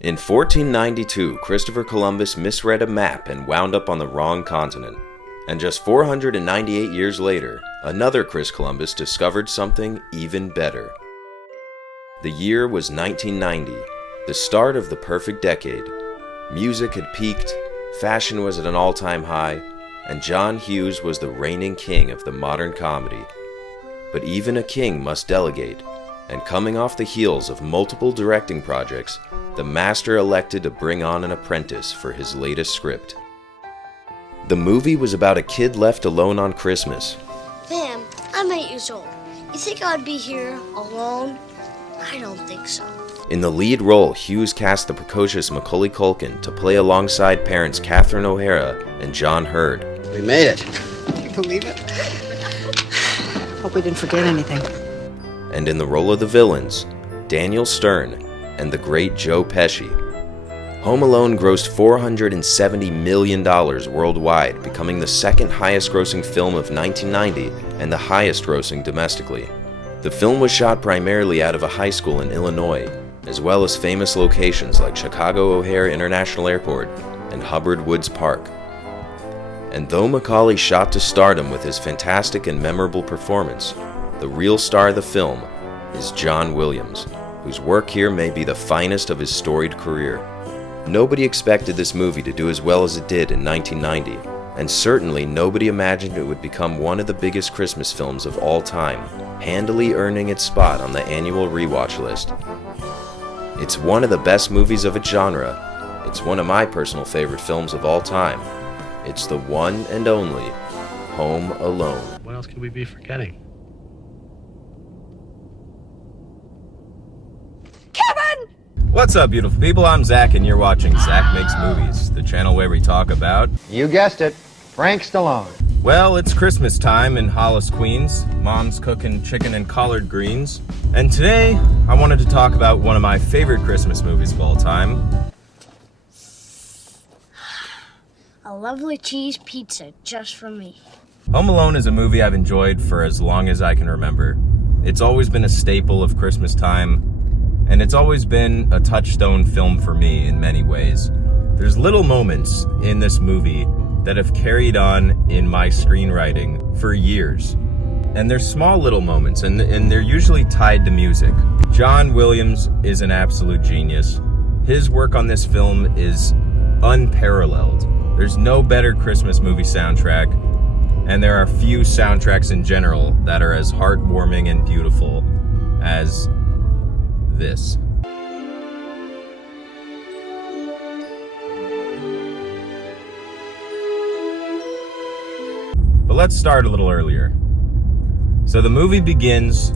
In 1492, Christopher Columbus misread a map and wound up on the wrong continent. And just 498 years later, another Chris Columbus discovered something even better. The year was 1990, the start of the perfect decade. Music had peaked, fashion was at an all-time high, and John Hughes was the reigning king of the modern comedy. But even a king must delegate, and coming off the heels of multiple directing projects, the master elected to bring on an apprentice for his latest script. The movie was about a kid left alone on Christmas. Ma'am, I'm 8 years old. You think I'd be here alone? I don't think so. In the lead role, Hughes cast the precocious Macaulay Culkin to play alongside parents Catherine O'Hara and John Hurd. We made it. Can you believe it? Hope we didn't forget anything. And in the role of the villains, Daniel Stern and the great Joe Pesci. Home Alone grossed $470 million worldwide, becoming the second highest grossing film of 1990 and the highest grossing domestically. The film was shot primarily out of a high school in Illinois, as well as famous locations like Chicago O'Hare International Airport and Hubbard Woods Park. And though Macaulay shot to stardom with his fantastic and memorable performance, the real star of the film is John Williams, whose work here may be the finest of his storied career. Nobody expected this movie to do as well as it did in 1990, and certainly nobody imagined it would become one of the biggest Christmas films of all time, handily earning its spot on the annual rewatch list. It's one of the best movies of its genre. It's one of my personal favorite films of all time. It's the one and only Home Alone. What else could we be forgetting? Kevin! What's up, beautiful people? I'm Zach, and you're watching Zach Makes Movies, the channel where we talk about... You guessed it, Frank Stallone. Well, it's Christmas time in Hollis, Queens. Mom's cooking chicken and collard greens. And today, I wanted to talk about one of my favorite Christmas movies of all time. A lovely cheese pizza just for me. Home Alone is a movie I've enjoyed for as long as I can remember. It's always been a staple of Christmas time, and it's always been a touchstone film for me in many ways. There's little moments in this movie that have carried on in my screenwriting for years. And they're small little moments, and they're usually tied to music. John Williams is an absolute genius. His work on this film is unparalleled. There's no better Christmas movie soundtrack, and there are few soundtracks in general that are as heartwarming and beautiful as this. But let's start a little earlier. So the movie begins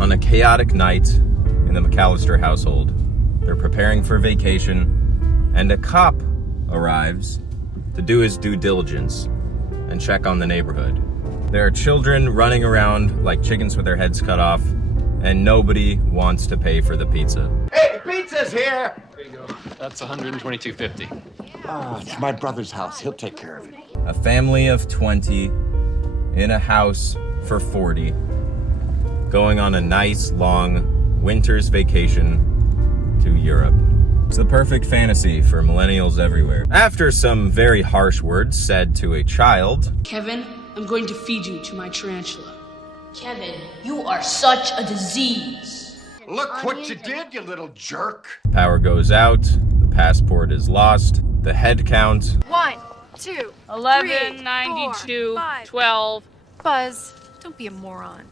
on a chaotic night in the McAllister household. They're preparing for vacation, and a cop arrives to do his due diligence and check on the neighborhood. There are children running around like chickens with their heads cut off, and nobody wants to pay for the pizza. Hey, the pizza's here! There you go. That's $122.50. Ah, it's my brother's house. He'll take care of it. A family of 20 in a house for 40, going on a nice long winter's vacation to Europe. It's the perfect fantasy for millennials everywhere. After some very harsh words said to a child, Kevin, I'm going to feed you to my tarantula. Kevin, you are such a disease. Look what you did, you little jerk. power goes out, the passport is lost, the head count. 1, 2, 11, 92, 12. Buzz, don't be a moron.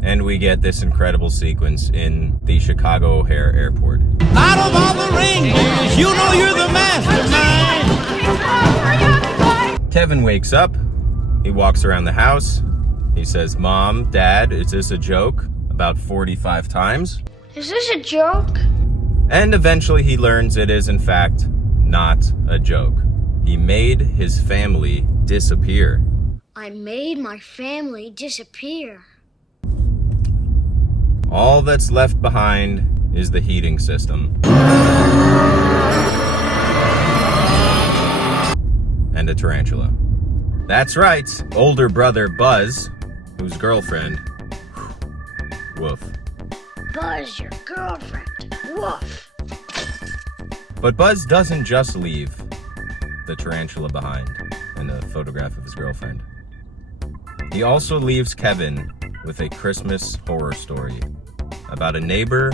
And we get this incredible sequence in the Chicago O'Hare Airport. Out of all the reindeers, you know you're the mastermind. Kevin wakes up, he walks around the house, he says, "Mom, Dad, is this a joke?" about 45 times. Is this a joke? And eventually he learns it is in fact not a joke. He made his family disappear. I made my family disappear. All that's left behind is the heating system. And a tarantula. That's right, older brother Buzz, whose girlfriend, woof. Buzz, your girlfriend. Woof. But Buzz doesn't just leave the tarantula behind and a photograph of his girlfriend. He also leaves Kevin with a Christmas horror story about a neighbor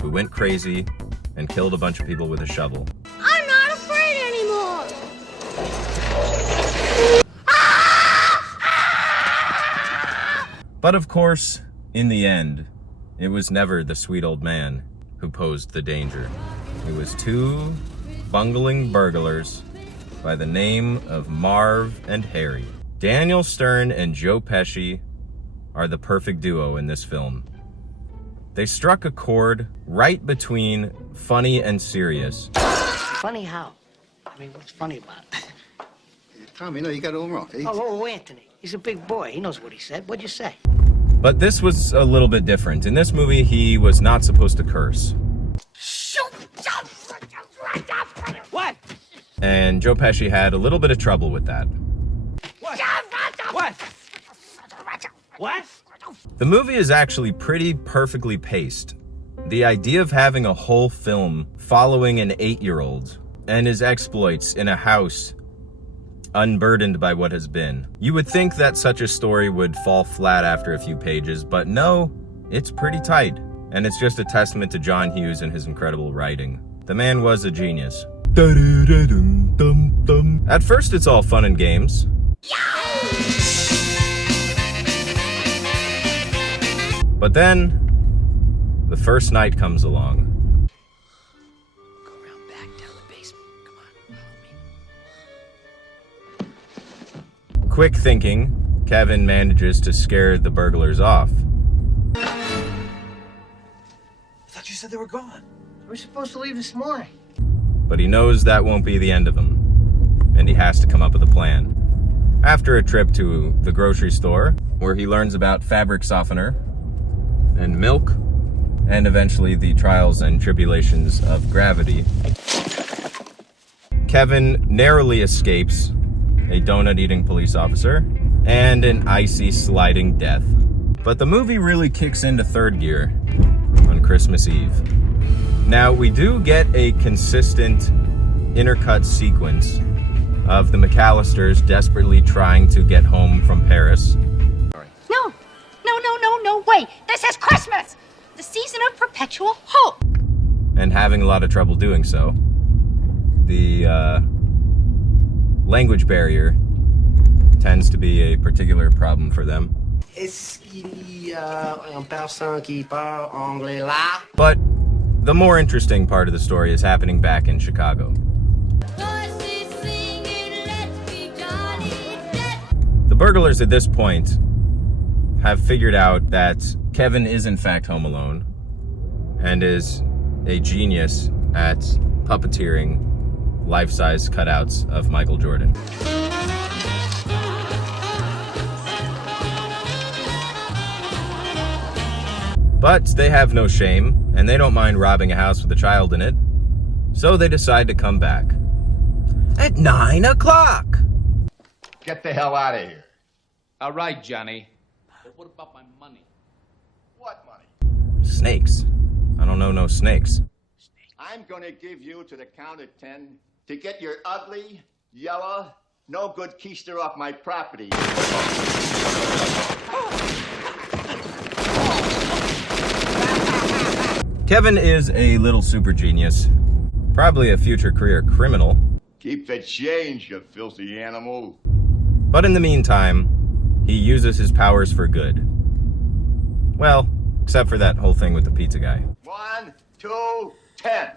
who went crazy and killed a bunch of people with a shovel. I'm not afraid anymore. But of course, in the end, it was never the sweet old man who posed the danger. It was two bungling burglars by the name of Marv and Harry. Daniel Stern and Joe Pesci are the perfect duo in this film. They struck a chord right between funny and serious. Funny how? I mean, what's funny about it? Tommy, no, you got it all wrong. Oh, Anthony. He's a big boy. He knows what he said. What'd you say? But this was a little bit different. In this movie, he was not supposed to curse. What? And Joe Pesci had a little bit of trouble with that. What? What? What? The movie is actually pretty perfectly paced. The idea of having a whole film following an 8-year-old and his exploits in a house unburdened by what has been. You would think that such a story would fall flat after a few pages, but no, it's pretty tight. And it's just a testament to John Hughes and his incredible writing. The man was a genius. At first, it's all fun and games. But then, the first night comes along. Go around back down the basement. Come on, follow me. Quick thinking, Kevin manages to scare the burglars off. I thought you said they were gone. We're supposed to leave this morning. But he knows that won't be the end of him, and he has to come up with a plan. After a trip to the grocery store, where he learns about fabric softener and milk, and eventually the trials and tribulations of gravity, Kevin narrowly escapes a donut-eating police officer and an icy sliding death. But the movie really kicks into third gear on Christmas Eve. Now, we do get a consistent intercut sequence of the McAllisters desperately trying to get home from Paris. No way. This is Christmas, the season of perpetual hope. And having a lot of trouble doing so. The language barrier tends to be a particular problem for them. But the more interesting part of the story is happening back in Chicago. The burglars at this point have figured out that Kevin is in fact home alone and is a genius at puppeteering life-size cutouts of Michael Jordan. But they have no shame, and they don't mind robbing a house with a child in it, so they decide to come back. At 9 o'clock! Get the hell out of here. All right, Johnny. But what about my money? What money? Snakes. I don't know no snakes. I'm gonna give you to the count of 10 to get your ugly, yellow, no good keister off my property. Kevin is a little super genius, probably a future career criminal. Keep the change, you filthy animal. But in the meantime, he uses his powers for good. Well, except for that whole thing with the pizza guy. 1, 2, 10.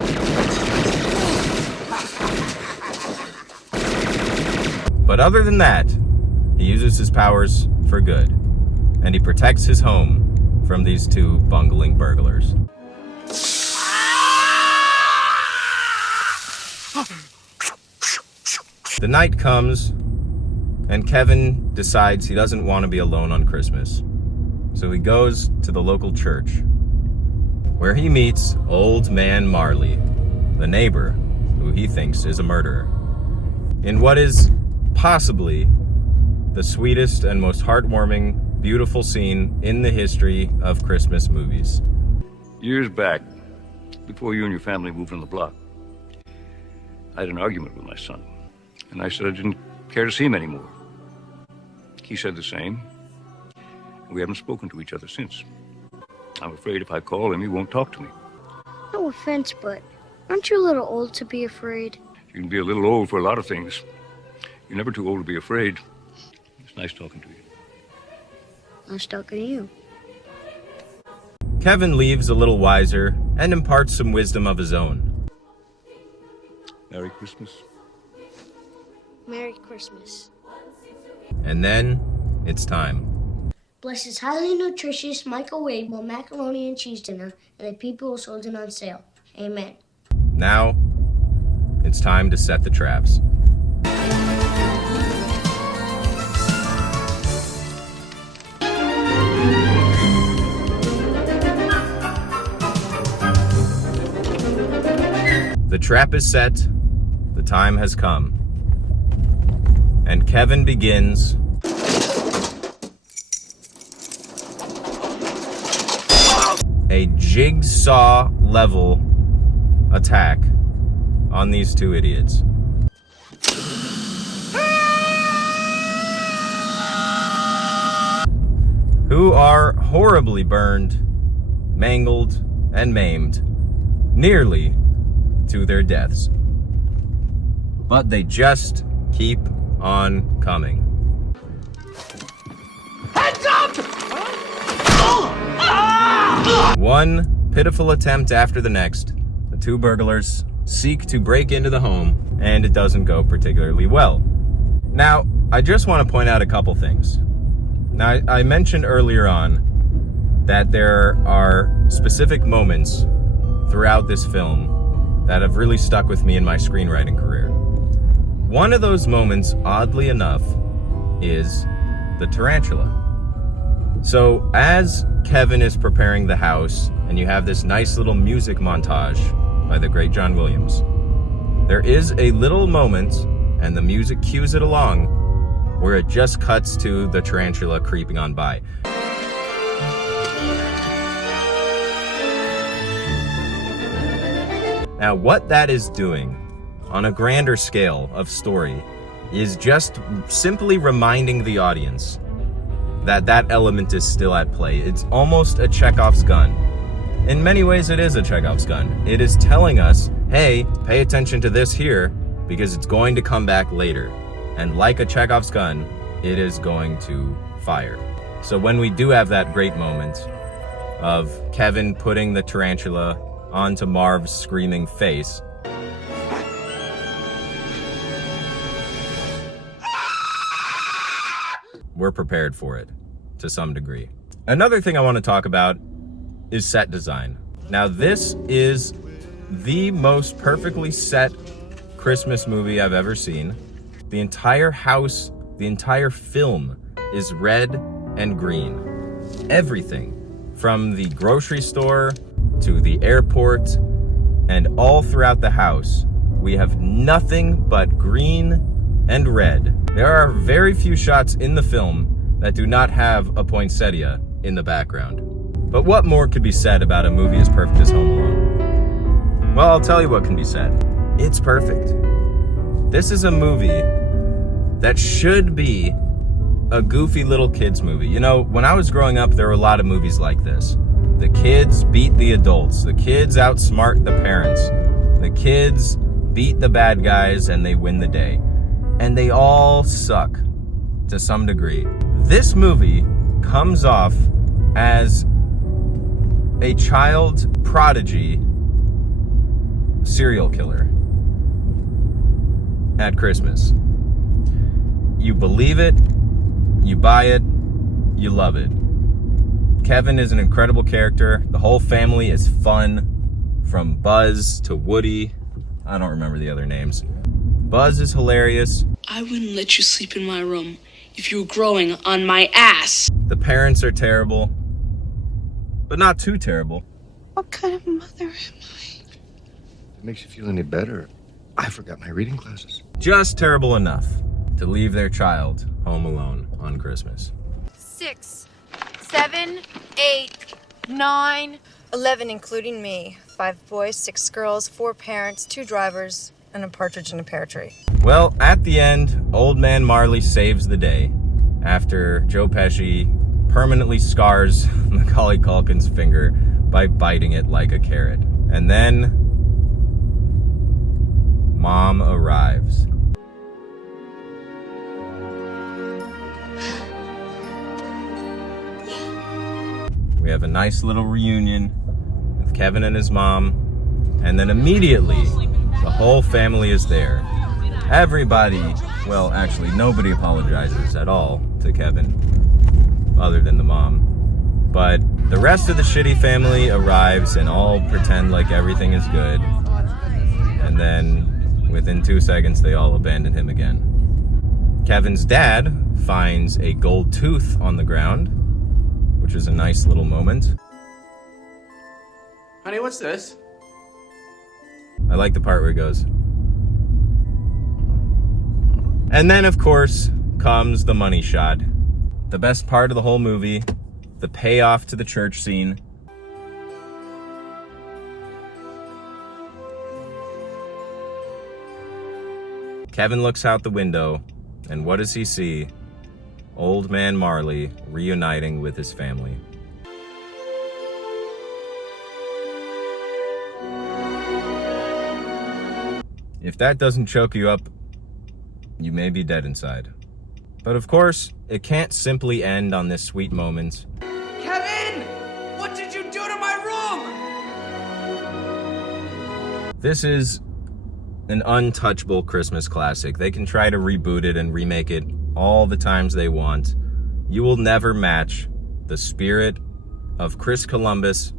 But other than that, he uses his powers for good, and he protects his home from these two bungling burglars. The night comes, and Kevin decides he doesn't want to be alone on Christmas. So he goes to the local church, where he meets Old Man Marley, the neighbor who he thinks is a murderer, in what is possibly the sweetest and most heartwarming, beautiful scene in the history of Christmas movies. Years back, before you and your family moved on the block, I had an argument with my son, and I said I didn't care to see him anymore. He said the same. We haven't spoken to each other since. I'm afraid if I call him, he won't talk to me. No offense, but aren't you a little old to be afraid? You can be a little old for a lot of things. You're never too old to be afraid. It's nice talking to you. Nice talking to you. Kevin leaves a little wiser and imparts some wisdom of his own. Merry Christmas. Merry Christmas. And then it's time. Bless this highly nutritious Macaulay macaroni and cheese dinner and the people who sold it on sale. Amen. Now it's time to set the traps. The trap is set, the time has come, and Kevin begins a jigsaw level attack on these two idiots. Who are horribly burned, mangled, and maimed, nearly to their deaths. But they just keep on coming. Heads up! One pitiful attempt after the next, the two burglars seek to break into the home, and it doesn't go particularly well. Now, I just want to point out a couple things. Now, I mentioned earlier on that there are specific moments throughout this film that have really stuck with me in my screenwriting career. One of those moments, oddly enough, is the tarantula. So as Kevin is preparing the house, and you have this nice little music montage by the great John Williams, there is a little moment, and the music cues it along, where it just cuts to the tarantula creeping on by. Now, what that is doing on a grander scale of story is just simply reminding the audience that that element is still at play. It's almost a Chekhov's gun. In many ways, it is a Chekhov's gun. It is telling us, hey, pay attention to this here because it's going to come back later. And like a Chekhov's gun, it is going to fire. So when we do have that great moment of Kevin putting the tarantula onto Marv's screaming face, we're prepared for it to some degree. Another thing I want to talk about is set design. Now, this is the most perfectly set Christmas movie I've ever seen. The entire house, the entire film is red and green. Everything from the grocery store to the airport and all throughout the house, we have nothing but green and red. There are very few shots in the film that do not have a poinsettia in the background. But what more could be said about a movie as perfect as Home Alone? Well, I'll tell you what can be said. It's perfect. This is a movie that should be a goofy little kids movie. You know, when I was growing up, there were a lot of movies like this. The kids beat the adults. The kids outsmart the parents. The kids beat the bad guys and they win the day. And they all suck to some degree. This movie comes off as a child prodigy serial killer at Christmas. You believe it, you buy it, you love it. Kevin is an incredible character. The whole family is fun, from Buzz to Woody. I don't remember the other names. Buzz is hilarious. I wouldn't let you sleep in my room if you were growing on my ass. The parents are terrible, but not too terrible. What kind of mother am I? If it makes you feel any better, I forgot my reading classes. Just terrible enough to leave their child home alone on Christmas. 6, 7, 8, 9, 11, including me. 5 boys, 6 girls, 4 parents, 2 drivers, and a partridge in a pear tree. Well, at the end, Old Man Marley saves the day after Joe Pesci permanently scars Macaulay Culkin's finger by biting it like a carrot. And then Mom arrives. We have a nice little reunion with Kevin and his mom, and then immediately the whole family is there. Everybody, well, actually nobody apologizes at all to Kevin other than the mom. But the rest of the shitty family arrives and all pretend like everything is good. And then within 2 seconds, they all abandon him again. Kevin's dad finds a gold tooth on the ground, which is a nice little moment. Honey, what's this? I like the part where it goes. And then, of course, comes the money shot. The best part of the whole movie, the payoff to the church scene. Kevin looks out the window, and what does he see? Old Man Marley reuniting with his family. If that doesn't choke you up, you may be dead inside. But of course, it can't simply end on this sweet moment. Kevin! What did you do to my room? This is an untouchable Christmas classic. They can try to reboot it and remake it all the times they want. You will never match the spirit of Chris Columbus,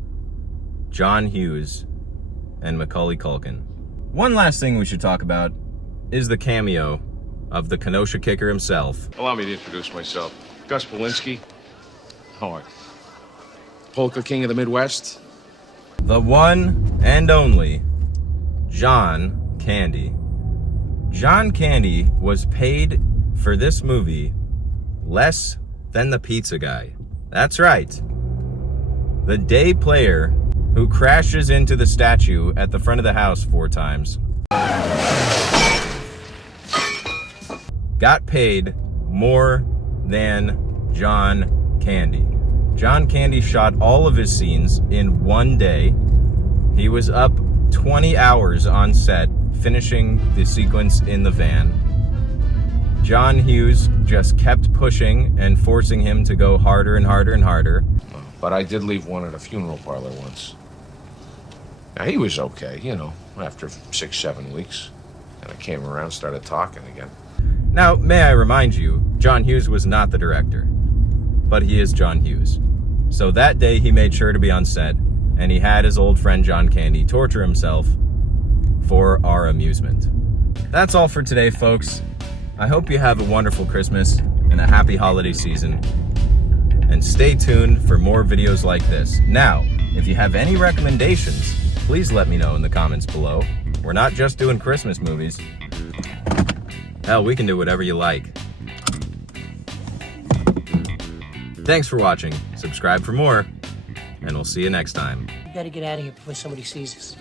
John Hughes, and Macaulay Culkin. One last thing we should talk about is the cameo of the Kenosha kicker himself. Allow me to introduce myself. Gus Polinski. How are you? Polka King of the Midwest. The one and only John Candy. John Candy was paid for this movie less than the pizza guy. That's right. The day player who crashes into the statue at the front of the house 4 times got paid more than John Candy. John Candy shot all of his scenes in 1 day. He was up 20 hours on set finishing the sequence in the van. John Hughes just kept pushing and forcing him to go harder and harder and harder. But I did leave one at a funeral parlor once. Now, he was okay, you know, after 6-7 weeks. And I came around, started talking again. Now, may I remind you, John Hughes was not the director, but he is John Hughes. So that day he made sure to be on set, and he had his old friend John Candy torture himself for our amusement. That's all for today, folks. I hope you have a wonderful Christmas and a happy holiday season. And stay tuned for more videos like this. Now, if you have any recommendations, please let me know in the comments below. We're not just doing Christmas movies. Hell, we can do whatever you like. Thanks for watching. Subscribe for more, and we'll see you next time. We gotta get out of here before somebody sees us.